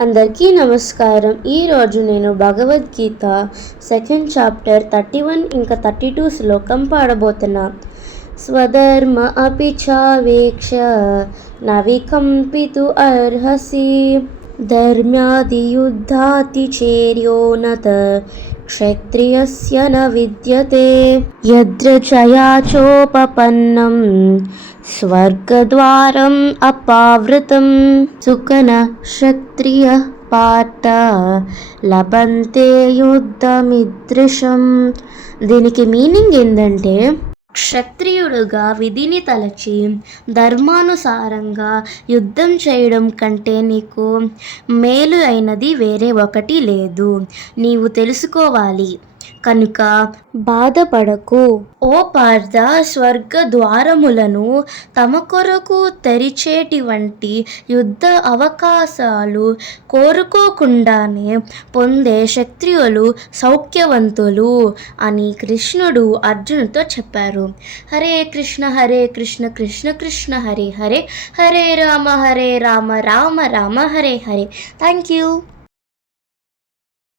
అందరికీ నమస్కారం. ఈరోజు నేను భగవద్గీత సెకండ్ చాప్టర్ 31 ఇంకా 32 శ్లోకం పాడబోతున్నా. స్వధర్మ అపి చావేక్ష న వికంపితు అర్హసి ధర్మ్యాది యుద్ధాతి చేర్యోనత క్షత్రియస్య న విద్యతే యద్ర జయా చోపపన్నం స్వర్గద్వారం అపావృతం సుఖన క్షత్రియ పాట లభంతే యుద్ధమిదృశం. దీనికి మీనింగ్ ఏంటంటే, క్షత్రియుడుగా విధిని తలచి ధర్మానుసారంగా యుద్ధం చేయడం కంటే నీకు మేలు అయినది వేరే ఒకటి లేదు. నీవు తెలుసుకోవాలి కనుక బాధపడకు. ఓ పార్థ, స్వర్గ ద్వారములను తమ కొరకు తెరిచేటువంటి యుద్ధ అవకాశాలు కోరుకోకుండానే పొందే క్షత్రియులు సౌఖ్యవంతులు అని కృష్ణుడు అర్జునుడితో చెప్పారు. హరే కృష్ణ కృష్ణ కృష్ణ హరే హరే, హరే రామ రామ రామ హరే హరే. Thank you.